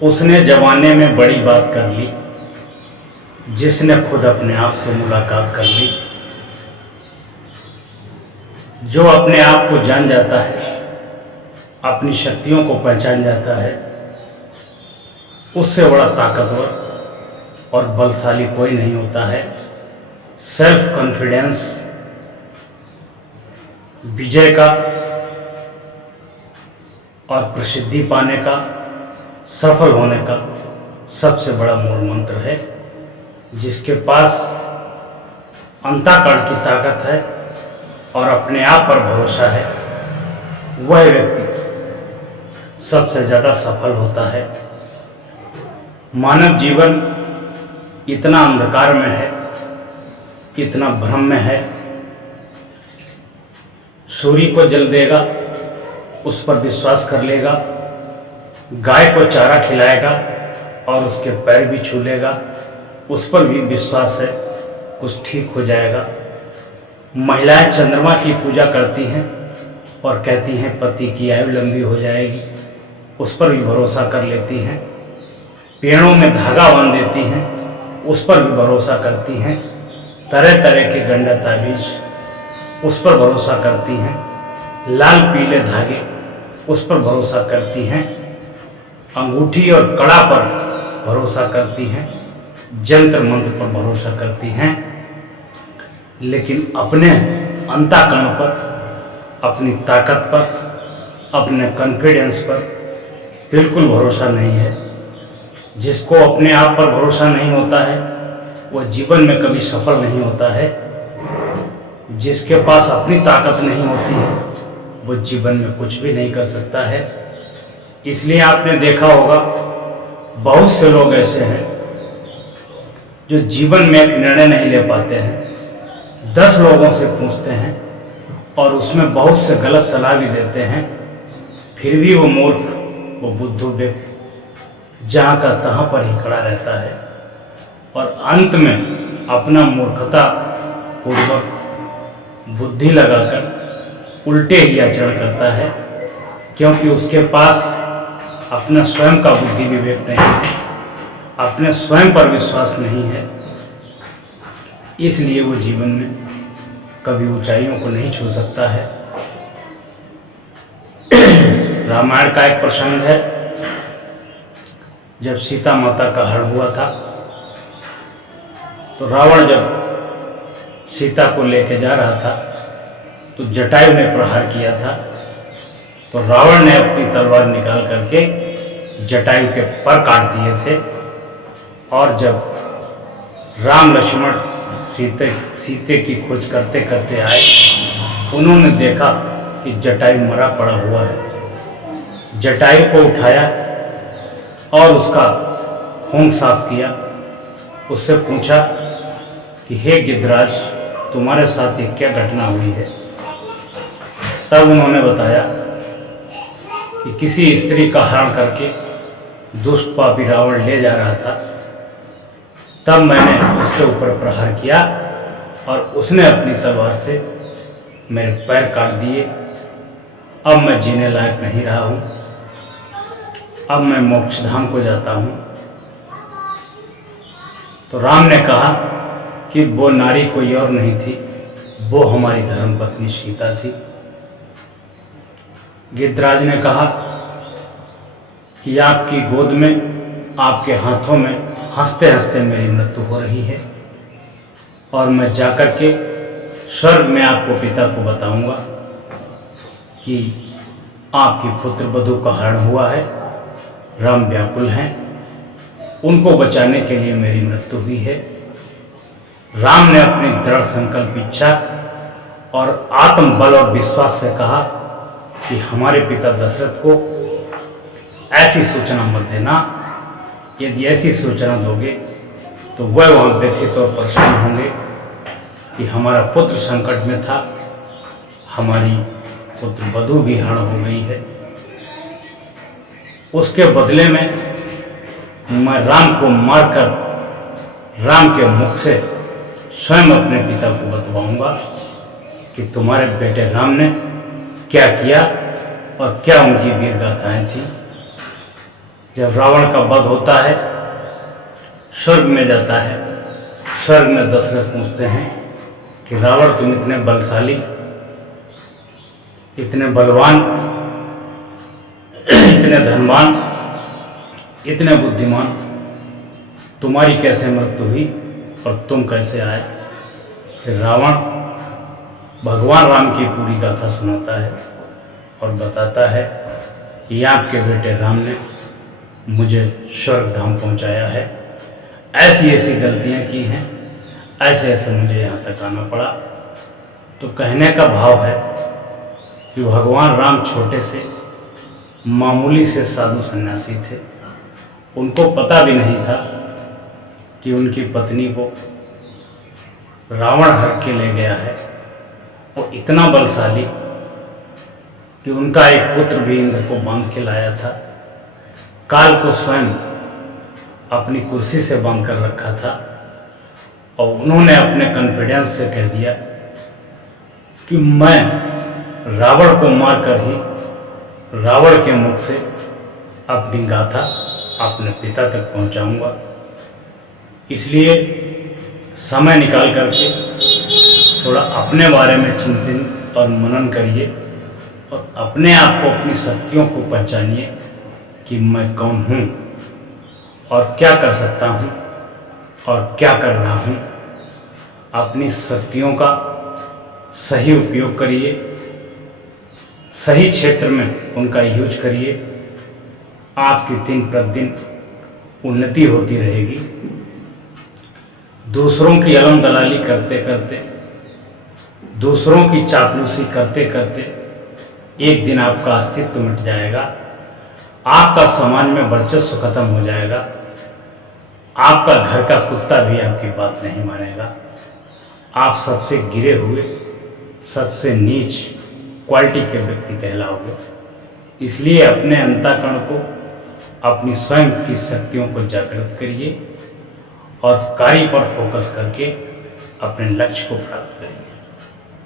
उसने जमाने में बड़ी बात कर ली, जिसने खुद अपने आप से मुलाकात कर ली। जो अपने आप को जान जाता है, अपनी शक्तियों को पहचान जाता है, उससे बड़ा ताकतवर और बलशाली कोई नहीं होता है। सेल्फ कॉन्फिडेंस विजय का और प्रसिद्धि पाने का, सफल होने का सबसे बड़ा मूल मंत्र है। जिसके पास अंतःकरण की ताकत है और अपने आप पर भरोसा है, वह व्यक्ति सबसे ज़्यादा सफल होता है। मानव जीवन इतना अंधकार में है, इतना भ्रम में है। सूर्य को जल देगा, उस पर विश्वास कर लेगा। गाय को चारा खिलाएगा और उसके पैर भी छू लेगा, उस पर भी विश्वास है, कुछ ठीक हो जाएगा। महिलाएं चंद्रमा की पूजा करती हैं और कहती हैं पति की आयु लंबी हो जाएगी, उस पर भी भरोसा कर लेती हैं। पेड़ों में धागा बांध देती हैं, उस पर भी भरोसा करती हैं। तरह तरह के गंडा ताबीज, उस पर भरोसा करती हैं। लाल पीले धागे, उस पर भरोसा करती हैं। अंगूठी और कड़ा पर भरोसा करती हैं। जंत्र मंत्र पर भरोसा करती हैं। लेकिन अपने अंतःकरण पर, अपनी ताकत पर, अपने कॉन्फिडेंस पर बिल्कुल भरोसा नहीं है। जिसको अपने आप पर भरोसा नहीं होता है, वह जीवन में कभी सफल नहीं होता है। जिसके पास अपनी ताकत नहीं होती है, वो जीवन में कुछ भी नहीं कर सकता है। इसलिए आपने देखा होगा, बहुत से लोग ऐसे हैं जो जीवन में एक निर्णय नहीं ले पाते हैं। 10 लोगों से पूछते हैं और उसमें बहुत से गलत सलाह भी देते हैं, फिर भी वो मूर्ख, वो बुद्धू व्यक्ति जहाँ का तहाँ पर ही खड़ा रहता है और अंत में अपना मूर्खता पूर्वक बुद्धि लगाकर उल्टे ही आचरण करता है, क्योंकि उसके पास अपना स्वयं का बुद्धि विवेक नहीं है, अपने स्वयं पर विश्वास नहीं है। इसलिए वो जीवन में कभी ऊंचाइयों को नहीं छू सकता है। रामायण का एक प्रसंग है, जब सीता माता का हरण हुआ था, तो रावण जब सीता को लेके जा रहा था तो जटायु ने प्रहार किया था। तो रावण ने अपनी तलवार निकाल करके जटायु के पर काट दिए थे। और जब राम लक्ष्मण सीते की खोज करते करते आए, उन्होंने देखा कि जटायु मरा पड़ा हुआ है। जटायु को उठाया और उसका खून साफ किया। उससे पूछा कि हे गिद्धराज, तुम्हारे साथ ये क्या घटना हुई है? तब उन्होंने बताया कि किसी स्त्री का हरण करके दुष्ट पापी रावण ले जा रहा था, तब मैंने उसके ऊपर प्रहार किया और उसने अपनी तलवार से मेरे पैर काट दिए। अब मैं जीने लायक नहीं रहा हूँ, अब मैं मोक्षधाम को जाता हूँ। तो राम ने कहा कि वो नारी कोई और नहीं थी, वो हमारी धर्मपत्नी सीता थी। गिद्धराज ने कहा कि आपकी गोद में, आपके हाथों में हंसते हंसते मेरी मृत्यु हो रही है और मैं जाकर के स्वर्ग में आपको पिता को बताऊंगा कि आपकी पुत्र वधू का हरण हुआ है, राम व्याकुल हैं, उनको बचाने के लिए मेरी मृत्यु हुई है। राम ने अपनी दृढ़ संकल्प इच्छा और आत्मबल और विश्वास से कहा कि हमारे पिता दशरथ को ऐसी सूचना मत देना, यदि ऐसी सूचना दोगे तो वह वहाँ व्यथित और परेशान होंगे कि हमारा पुत्र संकट में था, हमारी पुत्र वधू भी हरण हो गई है। उसके बदले में मैं राम को मारकर राम के मुख से स्वयं अपने पिता को बतवाऊंगा कि तुम्हारे बेटे राम ने क्या किया और क्या उनकी वीर गाथाएं थी। जब रावण का वध होता है, स्वर्ग में जाता है। स्वर्ग में दशरथ पूछते हैं कि रावण तुम इतने बलशाली, इतने बलवान, इतने धनवान, इतने बुद्धिमान, तुम्हारी कैसे मृत्यु हुई और तुम कैसे आए? फिर रावण भगवान राम की पूरी गाथा सुनाता है और बताता है कि आपके बेटे राम ने मुझे स्वर्ग धाम पहुंचाया है, ऐसी ऐसी गलतियां की हैं, ऐसे ऐसे मुझे यहाँ तक आना पड़ा। तो कहने का भाव है कि भगवान राम छोटे से मामूली से साधु सन्यासी थे। उनको पता भी नहीं था कि उनकी पत्नी को रावण हर के ले गया है। वो इतना बलशाली कि उनका एक पुत्र भी इंद्र को बांध के लाया था, काल को स्वयं अपनी कुर्सी से बांध कर रखा था, और उन्होंने अपने कॉन्फिडेंस से कह दिया कि मैं रावण को मारकर ही रावण के मुख से अपनी गाथा अपने पिता तक पहुंचाऊंगा। इसलिए समय निकाल करके थोड़ा अपने बारे में चिंतन और मनन करिए और अपने आप को, अपनी शक्तियों को पहचानिए कि मैं कौन हूँ और क्या कर सकता हूँ और क्या कर रहा हूँ। अपनी शक्तियों का सही उपयोग करिए, सही क्षेत्र में उनका यूज करिए। आपकी दिन प्रतिदिन उन्नति होती रहेगी। दूसरों की अलम दलाली करते करते, दूसरों की चापलूसी करते करते एक दिन आपका अस्तित्व मिट जाएगा। आपका समाज में वर्चस्व खत्म हो जाएगा। आपका घर का कुत्ता भी आपकी बात नहीं मानेगा। आप सबसे गिरे हुए, सबसे नीच क्वालिटी के व्यक्ति कहलाओगे। इसलिए अपने अंतःकरण को, अपनी स्वयं की शक्तियों को जागृत करिए और कार्य पर फोकस करके अपने लक्ष्य को प्राप्त करिए।